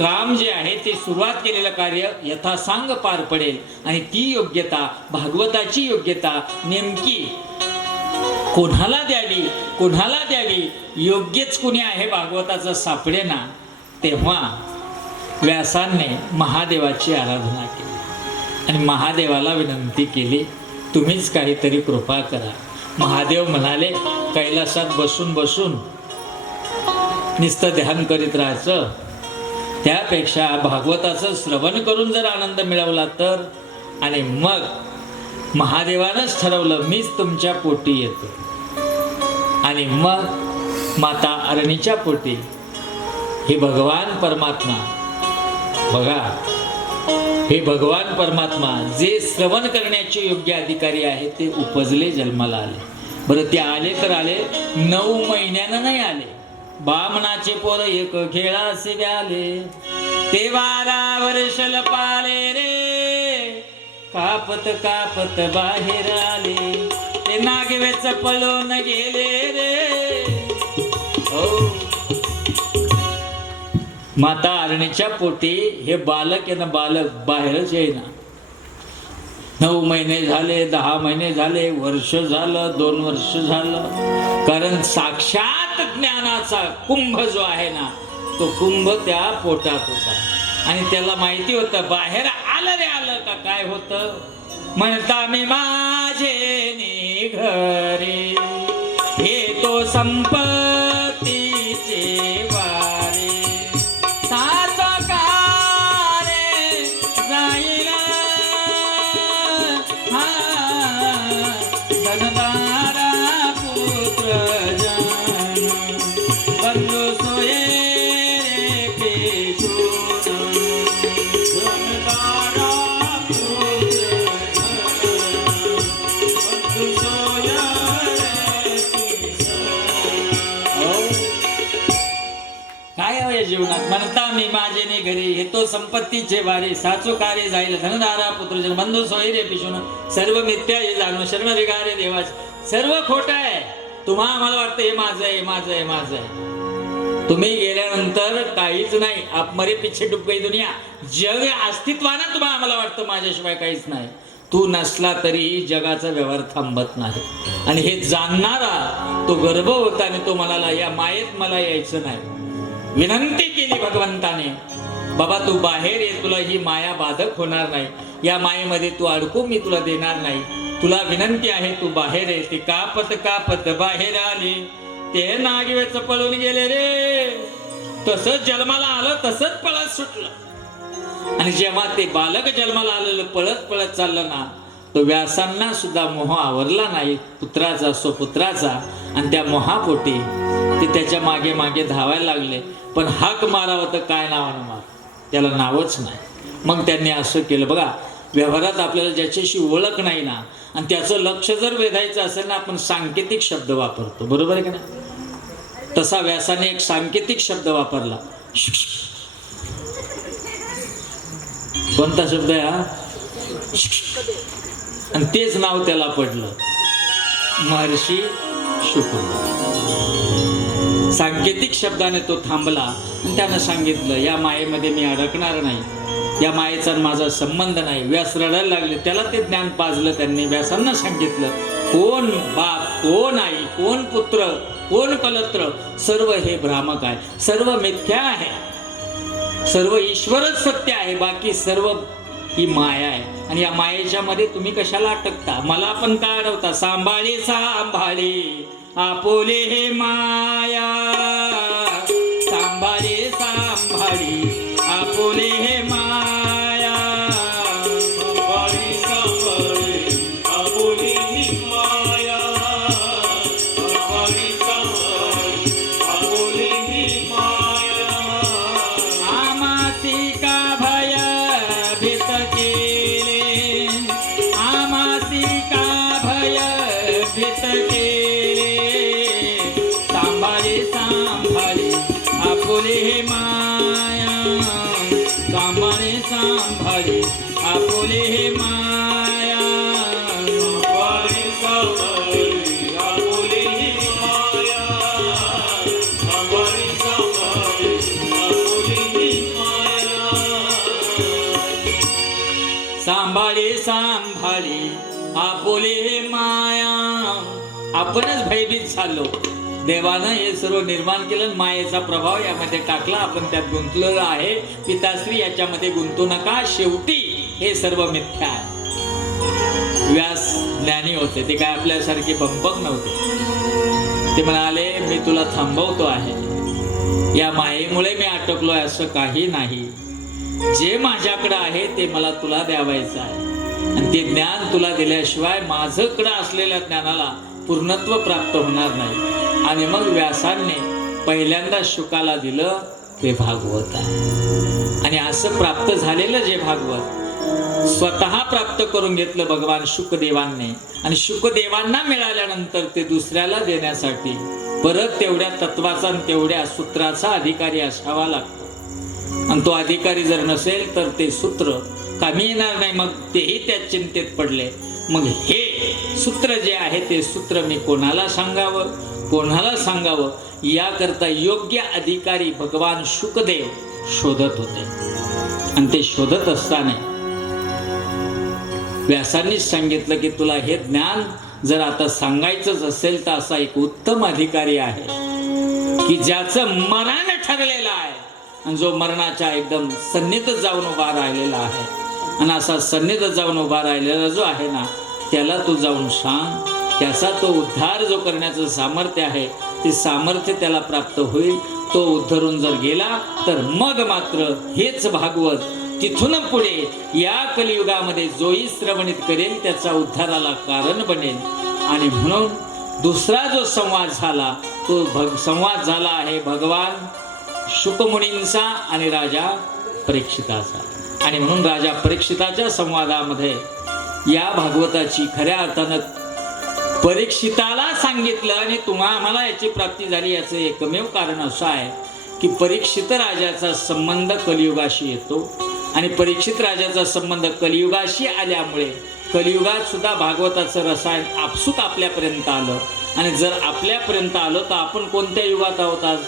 काम जे आहे ते सुरुवात केलेलं कार्य यथासांग पार पडेल आणि ती योग्यता भागवताची योग्यता नेमकी कोणाला द्यावी कोणाला द्यावी योग्यच कुणी आहे भागवताचं सापडे ना तेव्हा व्यासांनी महादेवाची आराधना केली. आणि महादेवाला विनंती केली तुम्हीच काहीतरी कृपा करा. महादेव म्हणाले कैलासात बसून बसून नुसतं ध्यान करीत राहायचं. त्यापेक्षा भागवताचं श्रवण करून जर आनंद मिळवला तर? आणि मग महादेवानंच ठरवलं मीच तुमच्या पोटी येतो. आणि मग माता अरणीच्या पोटी. हे भगवान परमात्मा. बघा हे भगवान परमात्मा जे श्रवण करण्याचे योग्य अधिकारी आहेत ते उपजले जन्माला आले. बरं ते आले तर आले नऊ महिन्यानं नाही आले. बामणाचे पोर एक खेळासे व्याले. ते बारा वर्ष पाले रे. कापत कापत बाहेर आले. ते नागवेच पळून गेले रे. हो. माता अरणीच्या पोटी हे बालक आहे ना बालक बाहेरच येईना. नऊ महिने झाले दहा महिने झाले वर्ष झालं दोन वर्ष झालं. कारण साक्षात ज्ञानाचा कुंभ जो आहे ना तो कुंभ त्या पोटात होता. आणि त्याला माहिती होतं बाहेर आलं रे आलं का काय होत? म्हणता मी माझे नि घरी हे तो संप घरी येतो संपत्तीचे वारे साचू कार्य जाईल धनदारा पुत्रजन बंधू सोयरे पिशून सर्व मिथ्या हे जाणू शरण विगारे देवाच. सर्व खोट आहे. तुम्हा आम्हाला वाटतं हे माझं आहे माझं आहे माझं आहे. तुम्ही गेल्यानंतर काहीच नाही. आपमरे पिछे डुबकई दुनिया. जग अस्तित्वानं तुम्हाला आम्हाला वाटतं माझ्याशिवाय काहीच नाही. तू नसला तरीही जगाचा व्यवहार थांबत नाही. आणि हे जाणणारा तो गर्भ होता आणि तो म्हणाला या मायेत मला यायचं नाही. विनंती केली भगवंताने. बाबा तू बाहेर ये तुला ही माया बाधक होणार नाही. या मायेमध्ये तू अडकू मी तुला देणार नाही. तुला विनंती आहे तू बाहेर ये. ते कापत कापत बाहेर आले. ते नागिवेच पळून गेले रे. तसंच जन्माला आलं तसंच पळत सुटलं. आणि जेव्हा ते बालक जन्माला आलेलं पळत पळत चाललं ना तो व्यासांना सुद्धा मोह आवरला नाही. पुत्राचा स्वपुत्राचा. आणि त्या मोहापोटी ते त्याच्यामागे मागे धावायला लागले. पण हाक मारावं तर काय नावानं मार त्याला नावच नाही. मग त्यांनी असं केलं. बघा व्यवहारात आपल्याला ज्याच्याशी ओळख नाही ना आणि त्याचं लक्ष जर वेधायचं असेल ना आपण सांकेतिक शब्द वापरतो. बरोबर आहे का ना तसा व्यासाने एक सांकेतिक शब्द वापरला. कोणता शब्द आहे हा? आणि तेच नाव त्याला पडलं. महर्षी शुक्र सांकेतिक शब्दाने तो थांबला आणि त्यानं सांगितलं या मायेमध्ये मी अडकणार नाही. या मायेचा माझा संबंध नाही. व्यास रडायला लागले. त्याला ते ज्ञान पाजलं त्यांनी. व्यासांना सांगितलं कोण बाप कोण आई कोण पुत्र कोण कलत्र? सर्व हे भ्रामक आहे. सर्व मिथ्या आहे. सर्व ईश्वरच सत्य आहे. बाकी सर्व ही माया आहे. आणि या मायेच्या मध्ये तुम्ही कशाला अटकता? मला पण काय अडवता? सांभाळी सांभाळी आपोले हे माया. आपोली हे माया आपणच भयभीत झालो. देवानं हे सर्व निर्माण केलं मायेचा प्रभाव यामध्ये टाकला. आपण त्यात गुंतलेलं आहे. पिताश्री याच्यामध्ये गुंतू नका. शेवटी हे सर्व मिथ्या आहे. व्यास ज्ञानी होते. ते काय आपल्यासारखे बंपक नव्हते. ते म्हणाले मी तुला थांबवतो आहे. या मायेमुळे मी अटकलोय असं काही नाही. जे माझ्याकडे आहे ते मला तुला द्यावायचं आहे. आणि ते ज्ञान तुला दिल्याशिवाय माझकडं असलेल्या ज्ञानाला पूर्णत्व प्राप्त होणार नाही. आणि मग व्यासांनी पहिल्यांदा शुकाला दिलं ते भागवत आहे. आणि असं प्राप्त झालेलं जे भागवत स्वतः प्राप्त करून घेतलं भगवान शुकदेवांनी. आणि शुकदेवांना मिळाल्यानंतर ते दुसऱ्याला देण्यासाठी परत तेवढ्या तत्वाचा आणि तेवढ्या सूत्राचा अधिकारी असावा लागतो. आणि तो अधिकारी जर नसेल तर ते सूत्र कामी येणार नाही मग तेही त्या चिंतेत पडले. मग हे सूत्र जे आहे ते सूत्र मी कोणाला सांगावं? कोणाला सांगावं? याकरता योग्य अधिकारी भगवान शुकदेव शोधत होते. आणि ते शोधत असताना व्यासांनीच सांगितलं की तुला हे ज्ञान जर आता सांगायचंच असेल तर असा एक उत्तम अधिकारी आहे की ज्याचं मरण ठरलेलं आहे. आणि जो मरणाच्या एकदम सन्निध जाऊन उभा राहिलेला आहे. आणि असा सन्निध जाऊन उभा राहिलेला जो आहे ना त्याला तू जाऊन सांग त्याचा तो उद्धार जो करण्याचं सामर्थ्य आहे ते सामर्थ्य त्याला प्राप्त होईल. तो उद्धरून जर गेला तर मग मात्र हेच भागवत तिथून पुढे या कलियुगामध्ये जोही श्रवणित करेल त्याचा उद्धाराला कारण बनेल. आणि म्हणून दुसरा जो संवाद झाला तो भग संवाद झाला आहे भगवान शुकमुनींचा आणि राजा परीक्षिताचा. आणि म्हणून राजा परीक्षिताच्या संवादामध्ये या भागवताची खऱ्या अर्थानं परीक्षिताला सांगितलं आणि तुम्हा आम्हाला याची प्राप्ती झाली याचं एकमेव कारण असं आहे की परीक्षित राजाचा संबंध कलियुगाशी येतो आणि परीक्षित राजाचा संबंध कलियुगाशी आल्यामुळे कलियुगात सुद्धा भागवताचं रसायन आपसूक आपल्यापर्यंत आलं. आणि जर आपल्यापर्यंत आलं तर आपण कोणत्या युगात आहोत आज?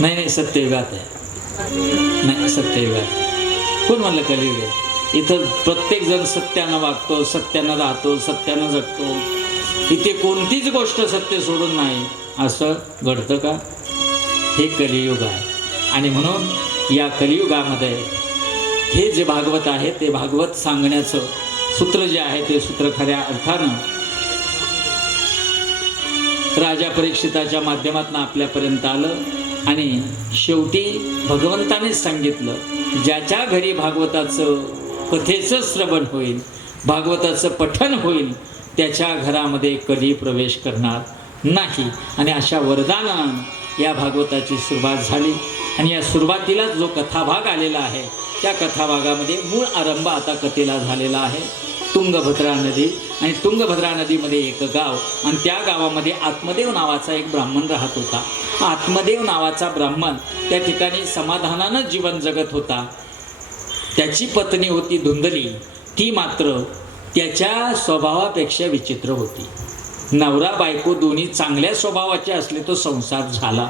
नाही नाही सत्ययुगात आहे. नाही सत्ययुगात कोण म्हणलं कलियुग आहे? इथं प्रत्येक जण सत्यानं वागतो सत्यानं राहतो सत्यानं जगतो. इथे कोणतीच गोष्ट सत्य सोडून नाही. असं घडतं का? हे कलियुग आहे. आणि म्हणून या कलियुगामध्ये हे जे भागवत आहे ते भागवत सांगण्याचं सूत्र जे आहे ते सूत्र खऱ्या अर्थानं राजा परीक्षिताच्या माध्यमातून आपल्यापर्यंत आलं. आणि शेवटी भगवंतानेच सांगितलं ज्याच्या घरी भागवताचं कथेचं श्रवण होईल भागवताचं पठन होईल त्याच्या घरामध्ये कधी प्रवेश करणार नाही. आणि अशा वरदानानं या भागवताची सुरुवात झाली. आणि या सुरुवातीलाच जो कथाभाग आलेला आहे त्या कथाभागामध्ये मूळ आरंभ आता कथेला झालेला आहे. तुंगभद्रा नदी आणि तुंगभद्रा नदीमध्ये एक गाव आणि त्या गावामध्ये आत्मदेव नावाचा एक ब्राह्मण राहत होता. आत्मदेव नावाचा ब्राह्मण त्या ठिकाणी समाधानानं जीवन जगत होता. त्याची पत्नी होती धुंदली. ती मात्र त्याच्या स्वभावापेक्षा विचित्र होती. नवरा बायको दोन्ही चांगल्या स्वभावाचे असले तो संसार झाला.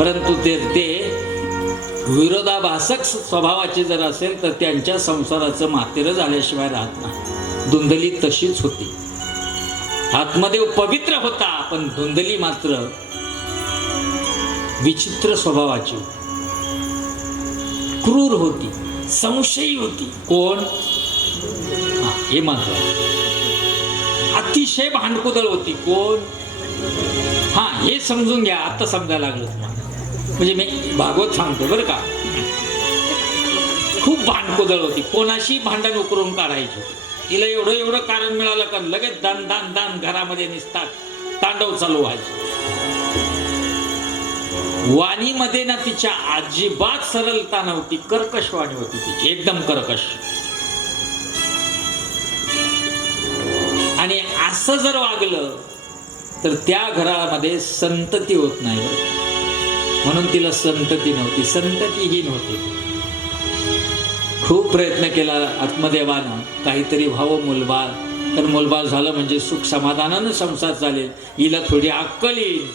परंतु ते ते विरोधाभासक स्वभावाचे जर असेल तर त्यांच्या संसाराचं मातेरं झाल्याशिवाय राहत नाही. धुंदली तशीच होती. आत्मदेव पवित्र होता पण धुंदली मात्र विचित्र स्वभावाची होती. क्रूर होती संशयी होती. कोण? हे मात्र. अतिशय भांडकुदळ होती. कोण? हा हे समजून घ्या आता समजायला लागलं तुम्हाला. म्हणजे मी भागवत सांगतो बरं का. खूप भांडकुदळ होती. कोणाशी भांडण उकरून काढायची तिला एवढं एवढं कारण मिळालं का लगेच दान दान दान घरामध्ये निसतात. तांडव चालू व्हायचं. वाणीमध्ये ना तिच्या अजिबात सरलता नव्हती कर्कश वाणी होती तिची एकदम कर्कश. आणि असं जर वागलं तर त्या घरामध्ये संतती होत नाही म्हणून तिला संतती नव्हती संततीहीन होती. खूप प्रयत्न केला आत्मदेवानं. काहीतरी व्हावं मुलबाळ. तर मुलबाळ झालं म्हणजे सुख समाधानानं संसार चालेल. हिला थोडी अक्कल येईल.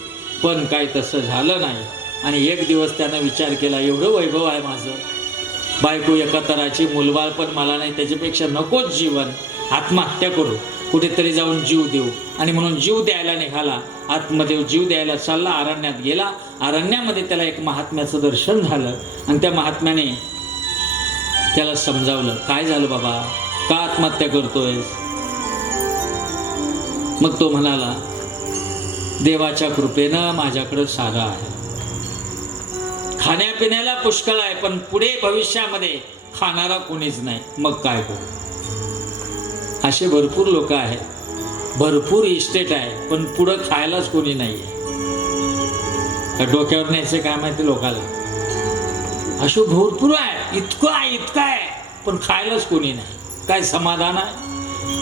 पण काय तसं झालं नाही. आणि एक दिवस त्यानं विचार केला एवढं वैभव आहे माझं. बायको एका तराची मुलबाळ पण मला नाही. त्याच्यापेक्षा नकोच जीवन. आत्महत्या करू. कुठेतरी जाऊन जीव देऊ. आणि म्हणून जीव द्यायला निघाला. आत्मदेव जीव द्यायला चालला. अरण्यात गेला. अरण्यामध्ये त्याला एक महात्म्याचं दर्शन झालं. आणि त्या महात्म्याने त्याला समजावलं काय झालं बाबा? का आत्महत्या करतोय मग तो म्हणाला देवाच्या कृपेनं माझ्याकडं सारं आहे. खाण्यापिण्याला पुष्कळ आहे पण पुढे भविष्यामध्ये खाणारा कोणीच नाही. मग काय करू? असे भरपूर लोक आहेत. भरपूर इस्टेट आहे पण पुढं खायलाच कोणी नाही आहे डोक्यावर न्यायचं काय माहिती लोकाला? अशो भरपूर आहे. इतकं आहे इतकं आहे. पण खायलाच कोणी नाही. काय समाधान आहे?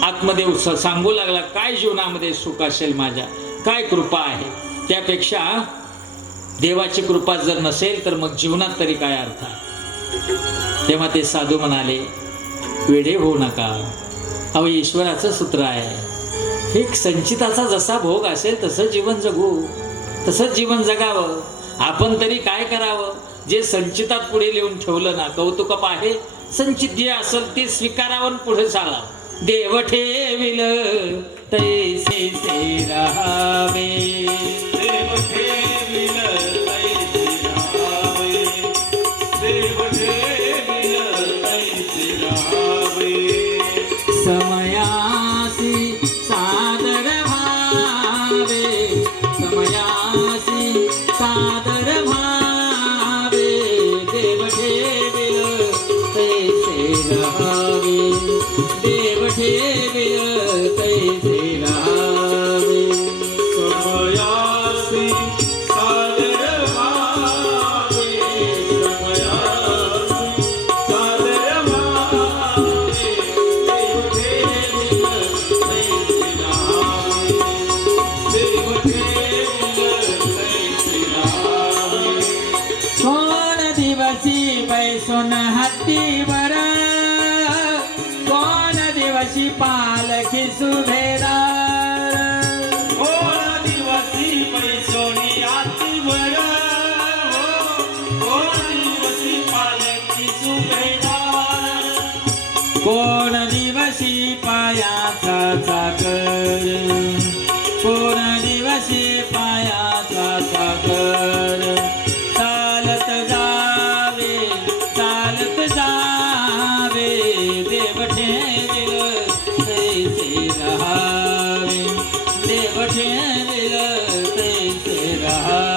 आत्मदेव स- सांगू लागला काय जीवनामध्ये सुख असेल माझ्या? काय कृपा आहे? त्यापेक्षा देवाची कृपा जर नसेल तर मग जीवनात तरी काय अर्थ आहे? तेव्हा ते साधू म्हणाले वेडे होऊ नका. अहो ईश्वराचं सूत्र आहे. एक संचिताचा जसा भोग असेल तसं जीवन जगू. तसंच जीवन जगावं. आपण तरी काय करावं? जे संचितात पुढे लिहून ठेवलं ना कौतुक आहे संचित जे असेल ते स्वीकारावं पुढे चालावं. देव ठेविल तैसे राहावे. तेरा